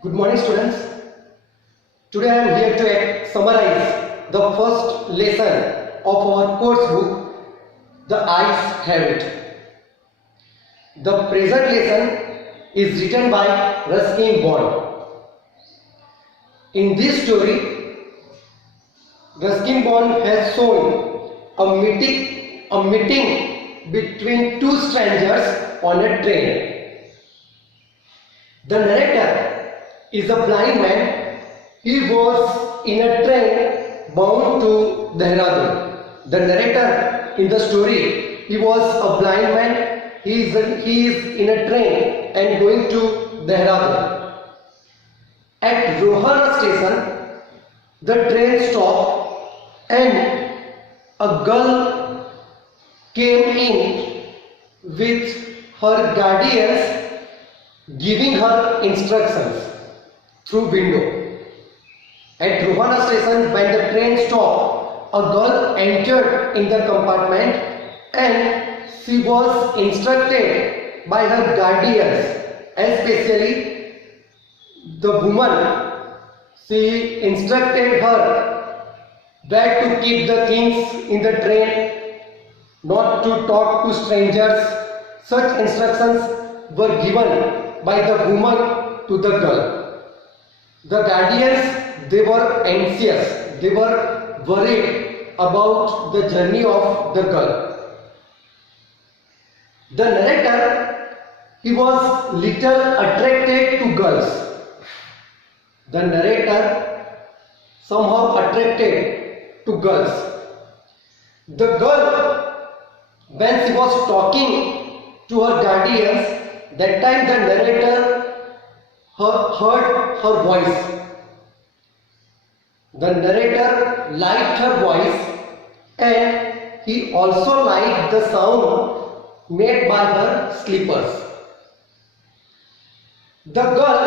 Good morning, students. Today I am here to summarize the first lesson of our course book, The Eyes Have It. The present lesson is written by Ruskin Bond. In this story, Ruskin Bond has shown a meeting between two strangers on a train. The narrator is a blind man. He was in a train bound to Dehradun. The narrator in the story, he was a blind man. He is in a train and going to Dehradun. At Rohana station, the train stopped and a girl came in with her guardians giving her instructions through window. At Rohana station, when the train stopped, a girl entered in the compartment and she was instructed by her guardians, especially the woman. She instructed her that to keep the things in the train, not to talk to strangers. Such instructions were given by the woman to the girl. The guardians, they were anxious, they were worried about the journey of the girl. The narrator, he was little attracted to girls. The narrator somehow attracted to girls. The girl, when she was talking to her guardians, that time the narrator heard her voice. The narrator liked her voice and he also liked the sound made by her slippers. The girl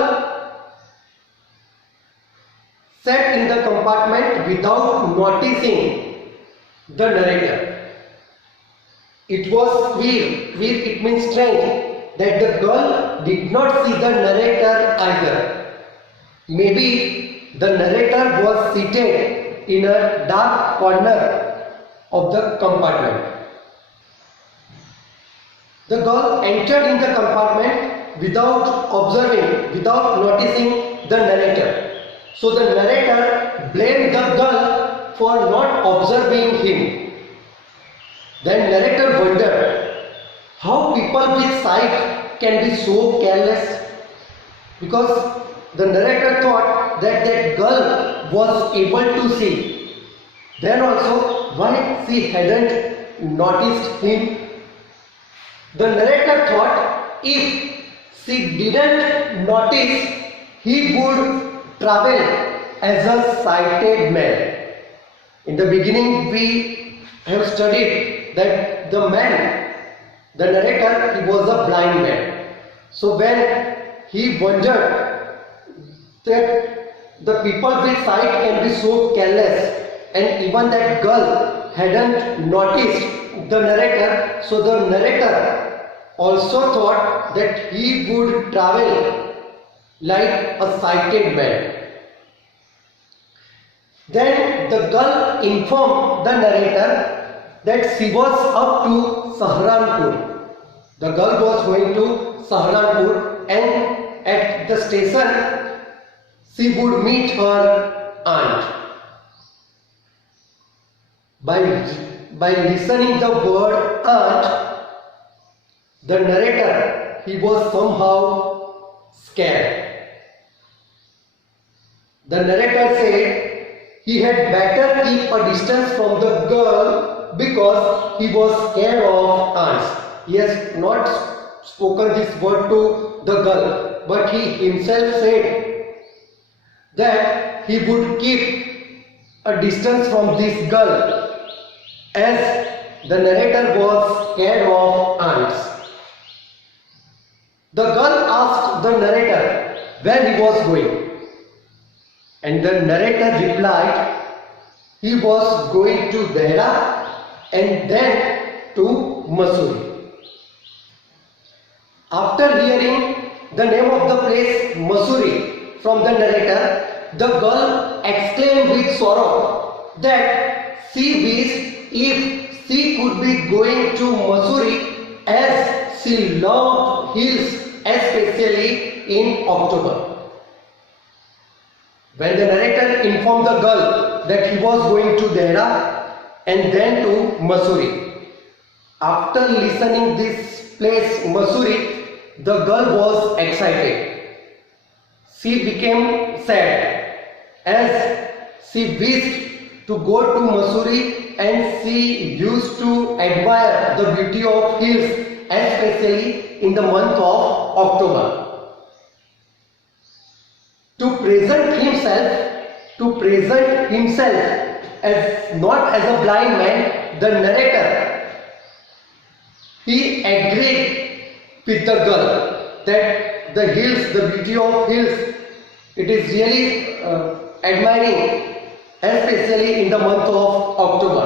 sat in the compartment without noticing the narrator. It was weird. Weird, it means strange, that the girl did not see the narrator either. Maybe the narrator was seated in a dark corner of the compartment. The girl entered in the compartment without observing, without noticing the narrator. So the narrator blamed the girl for not observing him. Then narrator wondered how people with sight can be so careless, because the narrator thought that that girl was able to see. Then also, why she hadn't noticed him? The narrator thought if she didn't notice, he would travel as a sighted man. In the beginning, we have studied that the narrator, he was a blind man. So when he wondered that the people with sight can be so careless, and even that girl hadn't noticed the narrator, so the narrator also thought that he would travel like a sighted man. Then the girl informed the narrator that she was up to Saharanpur. The girl was going to Saharanpur, and at the station she would meet her aunt. By listening the word aunt, the narrator, he was somehow scared. The narrator said he had better keep a distance from the girl because he was scared of ants. He has not spoken this word to the girl, but he himself said that he would keep a distance from this girl, as the narrator was scared of ants. The girl asked the narrator where he was going, and the narrator replied he was going to Dehra and then to Mussoorie. After hearing the name of the place Mussoorie, from the narrator, the girl exclaimed with sorrow that she wished if she could be going to Mussoorie as she loved hills, especially in October. When the narrator informed the girl that he was going to Dehra and then to Mussoorie, after listening this place Mussoorie, the girl was excited. She became sad as she wished to go to Mussoorie and she used to admire the beauty of hills, especially in the month of October. To present himself as not as a blind man, the narrator, he agreed with the girl that the hills, the beauty of hills, it is really admiring, especially in the month of October.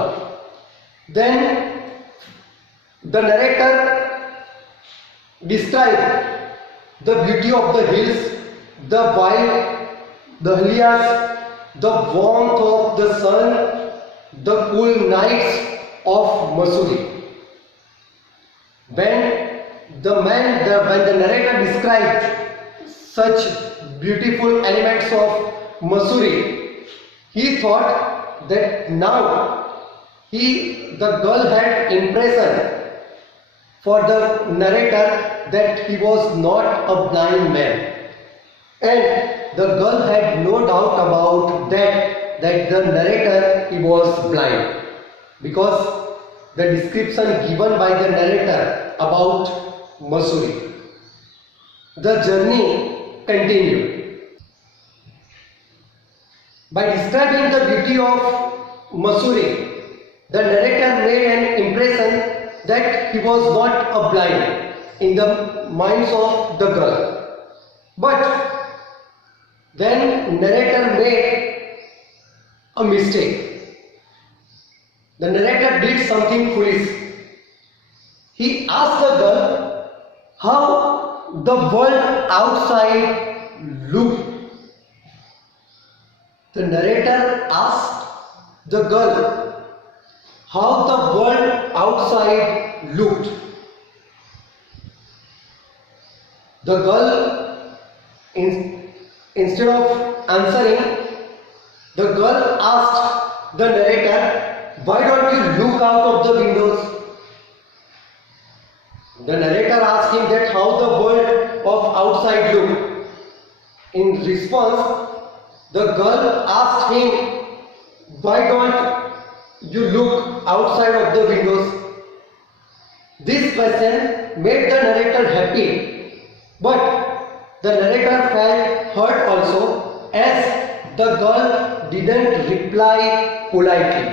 Then the narrator described the beauty of the hills, the wild, the dahlias, the warmth of the sun, the cool nights of Mussoorie. When the narrator described such beautiful elements of Mussoorie, he thought that now the girl had impression for the narrator that he was not a blind man. And the girl had no doubt about that the narrator, he was blind, because the description given by the narrator about Mussoorie. The journey continued. By describing the beauty of Mussoorie, the narrator made an impression that he was not a blind in the minds of the girl. But then narrator made a mistake. The narrator did something foolish. He asked the girl how the world outside looked. The narrator asked the girl how the world outside looked. The girl, instead of answering, the girl asked the narrator, "Why don't you look out of the windows?" The narrator asked him that how the world of outside looked. In response, the girl asked him, "Why don't you look outside of the windows?" This question made the narrator happy, but the narrator felt hurt also, as the girl didn't reply politely,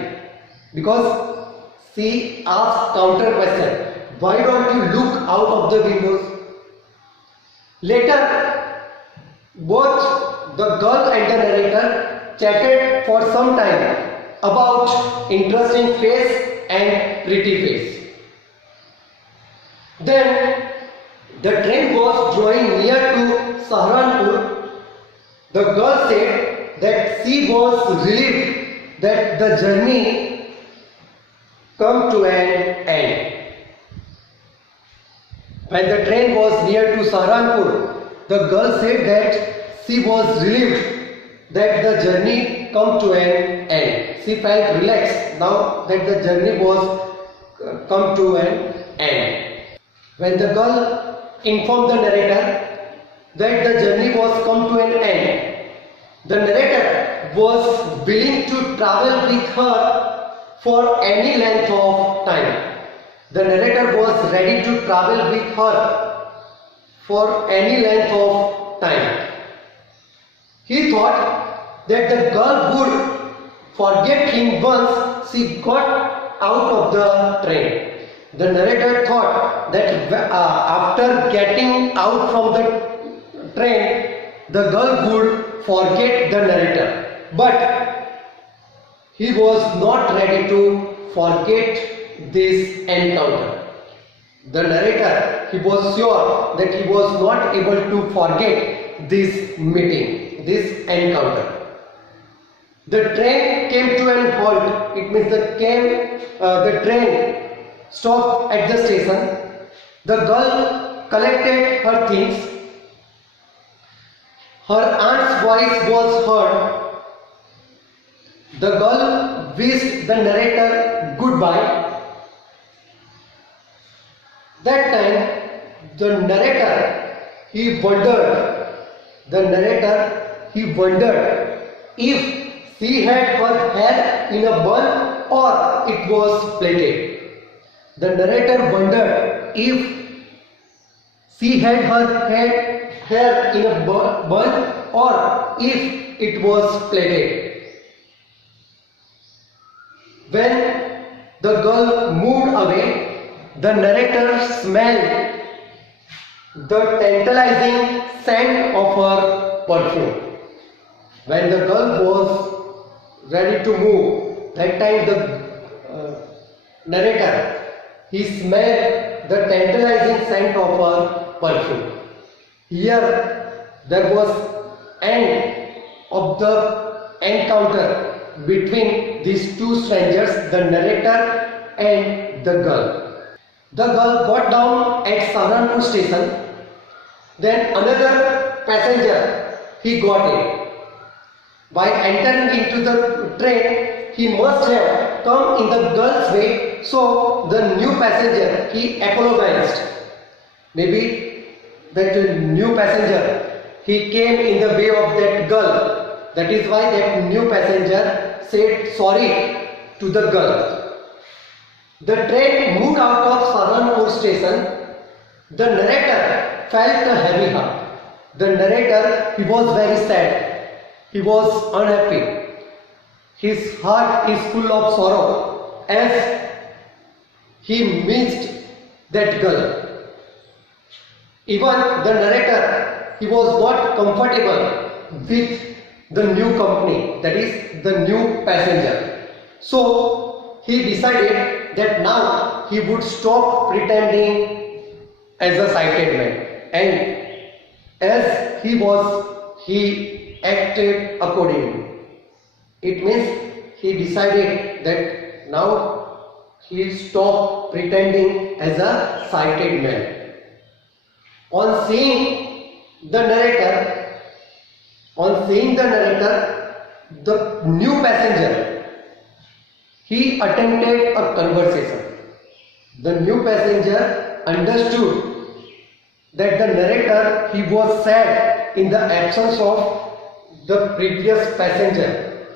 because she asked counter question, "Why don't you look out of the windows?" Later, both the girl and the narrator chatted for some time about interesting face and pretty face. Then the train was drawing near to Saharanpur. The girl said that she was relieved that the journey come to an end. When the train was near to Saharanpur, the girl said that she was relieved that the journey come to an end. She felt relaxed now that the journey was come to an end. When the girl informed the narrator that the journey was come to an end, the narrator was willing to travel with her for any length of time. The narrator was ready to travel with her for any length of time. He thought that the girl would forget him once she got out of the train. The narrator thought that after getting out from the train, the girl would forget the narrator. But he was not ready to forget this encounter. The narrator, he was sure that he was not able to forget this meeting this encounter. The train came to an halt. It means the train stopped at the station. The girl collected her things. Her aunt's voice was heard. The girl wished the narrator goodbye. That time, the narrator, he wondered if she had her hair in a bun or it was plaited. The narrator wondered if she had her hair in a bun or if it was plaited. When the girl moved away, the narrator smelled the tantalizing scent of her perfume. When the girl was ready to move, that time the narrator, he smelled the tantalizing scent of her perfume. Here there was end of the encounter between these two strangers, the narrator and the girl. The girl got down at Saharanpur station. Then another passenger, he got in. By entering into the train, he must have come in the girl's way, so the new passenger, he apologized. Maybe that new passenger, he came in the way of that girl. That is why that new passenger said sorry to the girl. The train moved out of Saharanpur station. The narrator felt a heavy heart. The narrator, he was very sad. He was unhappy. His heart is full of sorrow as he missed that girl. Even the narrator, he was not comfortable with the new company, that is the new passenger. So he decided that now he would stop pretending as a sighted man, and as he acted accordingly. It means he decided that now he stopped pretending as a sighted man. On seeing the narrator, the new passenger, he attempted a conversation. The new passenger understood that the narrator, he was sad in the absence of the previous passenger.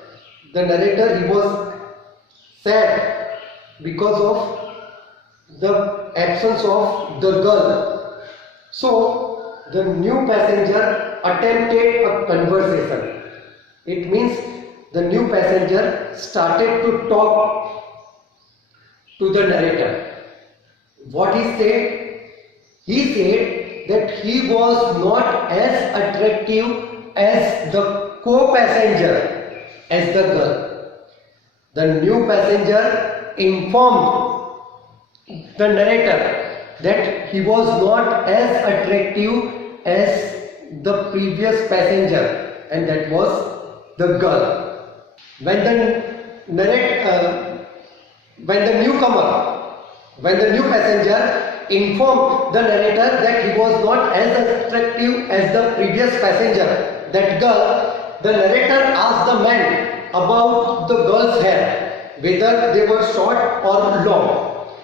The narrator, he was sad because of the absence of the girl. So the new passenger attempted a conversation. It means the new passenger started to talk to the narrator. What he said? He said that he was not as attractive as the co-passenger, as the girl. The new passenger informed the narrator that he was not as attractive as the previous passenger, and that was the girl. When the new passenger informed the narrator that he was not as attractive as the previous passenger, that girl, the narrator asked the man about the girl's hair, whether they were short or long.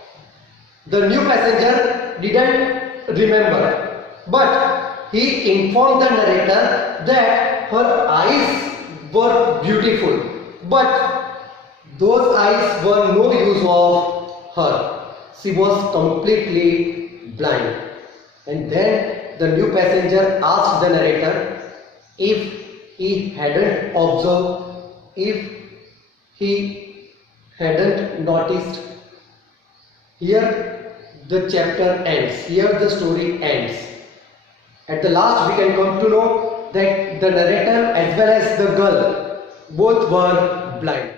The new passenger didn't remember, but he informed the narrator that her eyes were beautiful, but those eyes were no use of her. She was completely blind. And then the new passenger asked the narrator if he hadn't observed, if he hadn't noticed. Here the chapter ends, here the story ends. At the last we can come to know that the narrator as well as the girl both were blind.